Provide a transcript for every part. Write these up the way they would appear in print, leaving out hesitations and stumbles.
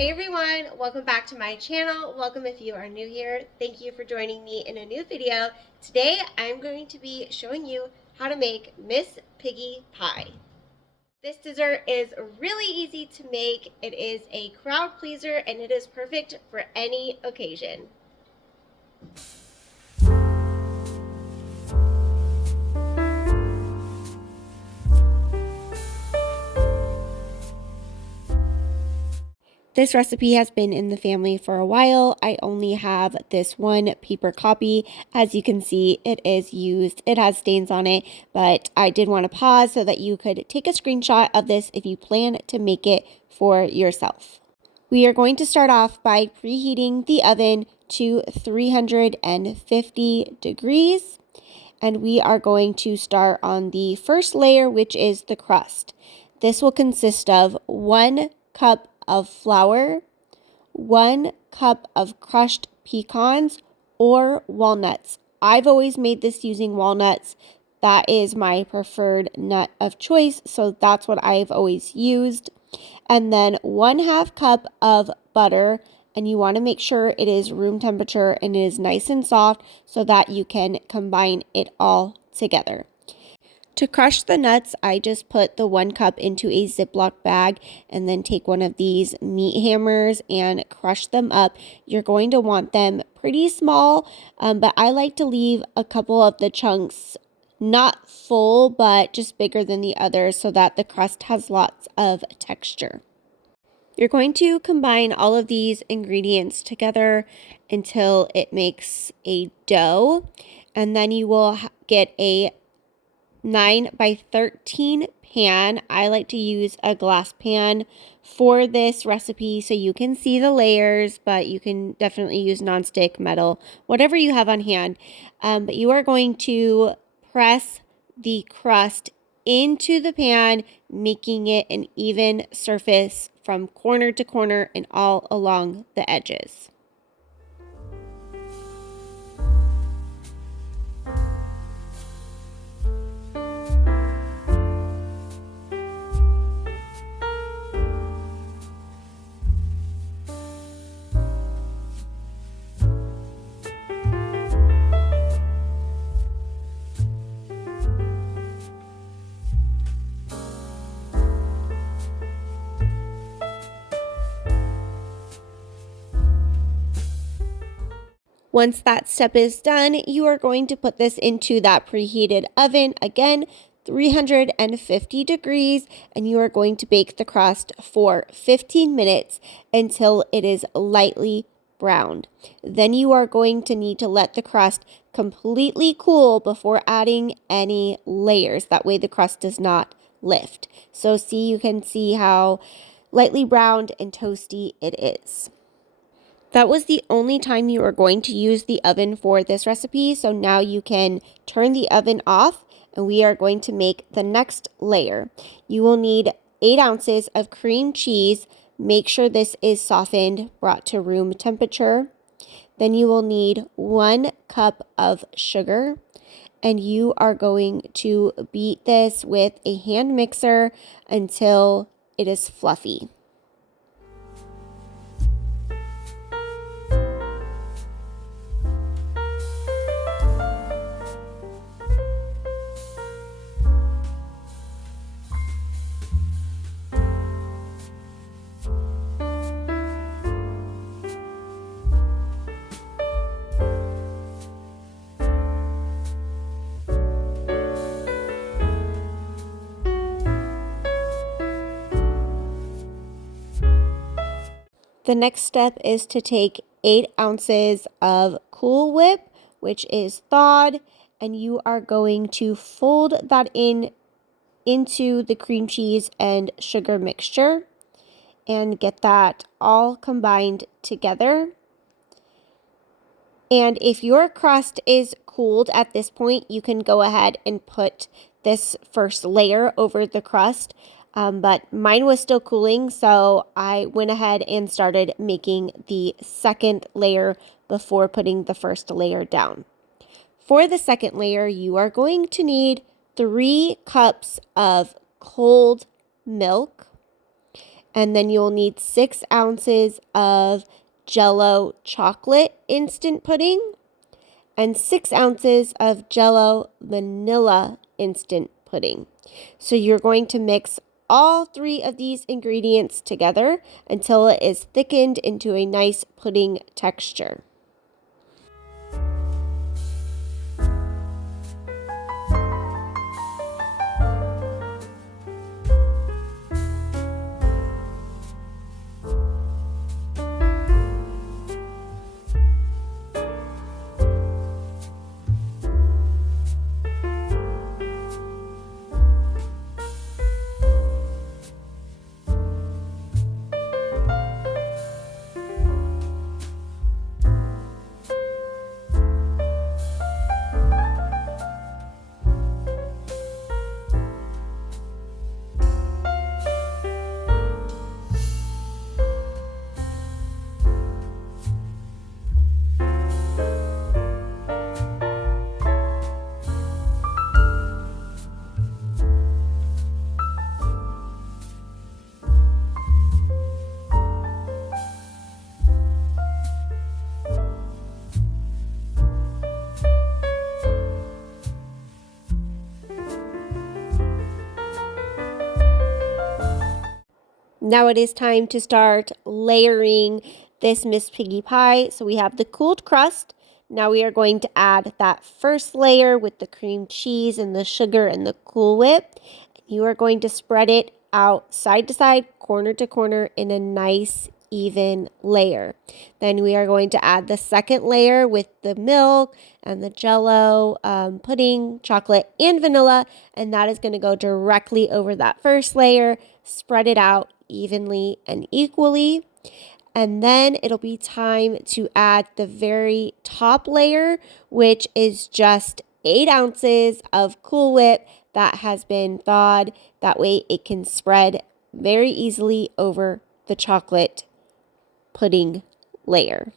Hey everyone, welcome back to my channel. Welcome if you are new here. Thank you for joining me in a new video. Today I'm going to be showing you how to make Miss Piggy pie. This dessert is really easy to make. It is a crowd pleaser and it is perfect for any occasion. This recipe has been in the family for a while. I only have this one paper copy. As you can see, it is used. It has stains on it, but I did want to pause so that you could take a screenshot of this if you plan to make it for yourself. We are going to start off by preheating the oven to 350 degrees. And we are going to start on the first layer, which is the crust. This will consist of 1 cup of flour, 1 cup of crushed pecans or walnuts. I've always made this using walnuts. That is my preferred nut of choice, so that's what I've always used. And then 1/2 cup of butter, and you want to make sure it is room temperature and it is nice and soft so that you can combine it all together. To crush the nuts, I just put the 1 cup into a Ziploc bag and then take one of these meat hammers and crush them up. You're going to want them pretty small, but I like to leave a couple of the chunks not full, but just bigger than the others so that the crust has lots of texture. You're going to combine all of these ingredients together until it makes a dough, and then you will get a 9 by 13 pan. I like to use a glass pan for this recipe so you can see the layers, but you can definitely use nonstick, metal, whatever you have on hand. But you are going to press the crust into the pan, making it an even surface from corner to corner and all along the edges. Once that step is done, you are going to put this into that preheated oven, again, 350 degrees, and you are going to bake the crust for 15 minutes until it is lightly browned. Then you are going to need to let the crust completely cool before adding any layers. That way the crust does not lift. So you can see how lightly browned and toasty it is. That was the only time you are going to use the oven for this recipe, so now you can turn the oven off and we are going to make the next layer. You will need 8 ounces of cream cheese. Make sure this is softened, brought to room temperature. Then you will need 1 cup of sugar, and you are going to beat this with a hand mixer until it is fluffy. The next step is to take 8 ounces of Cool Whip, which is thawed, and you are going to fold that into the cream cheese and sugar mixture and get that all combined together. And if your crust is cooled at this point, you can go ahead and put this first layer over the crust. But mine was still cooling, so I went ahead and started making the second layer before putting the first layer down. For the second layer, you are going to need 3 cups of cold milk. And then you'll need 6 ounces of Jell-O chocolate instant pudding and 6 ounces of Jell-O vanilla instant pudding. So you're going to mix all 3 of these ingredients together until it is thickened into a nice pudding texture. Now it is time to start layering this Miss Piggy pie. So we have the cooled crust. Now we are going to add that first layer with the cream cheese and the sugar and the Cool Whip. You are going to spread it out side to side, corner to corner in a nice even layer. Then we are going to add the second layer with the milk and the Jell-O pudding, chocolate, and vanilla. And that is going to go directly over that first layer. Spread it out evenly and equally. And then it'll be time to add the very top layer, which is just 8 ounces of Cool Whip that has been thawed. That way it can spread very easily over the chocolate pudding layer.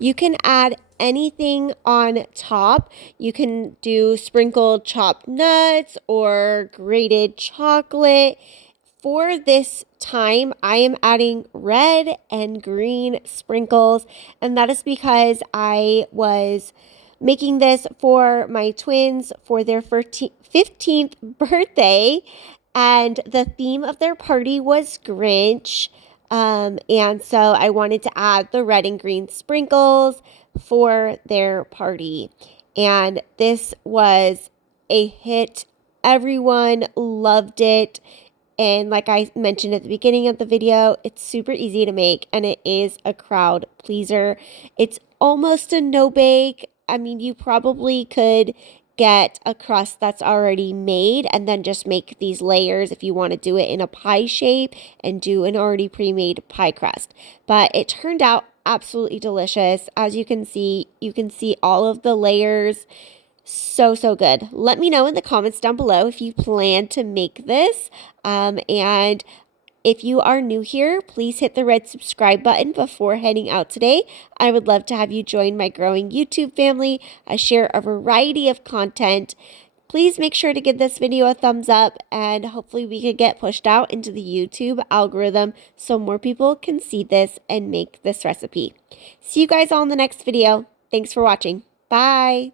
You can add anything on top. You can do sprinkled chopped nuts or grated chocolate. For this time, I am adding red and green sprinkles, and that is because I was making this for my twins for their 15th birthday, and the theme of their party was Grinch. And so I wanted to add the red and green sprinkles for their party. And this was a hit. Everyone loved it. And like I mentioned at the beginning of the video, it's super easy to make and it is a crowd pleaser. It's almost a no bake. I mean, you probably could get a crust that's already made and then just make these layers if you want to do it in a pie shape and do an already pre-made pie crust. But it turned out absolutely delicious. As you can see all of the layers. So good. Let me know in the comments down below if you plan to make this. And if you are new here, please hit the red subscribe button before heading out today. I would love to have you join my growing YouTube family. I share a variety of content. Please make sure to give this video a thumbs up and hopefully we can get pushed out into the YouTube algorithm so more people can see this and make this recipe. See you guys all in the next video. Thanks for watching. Bye.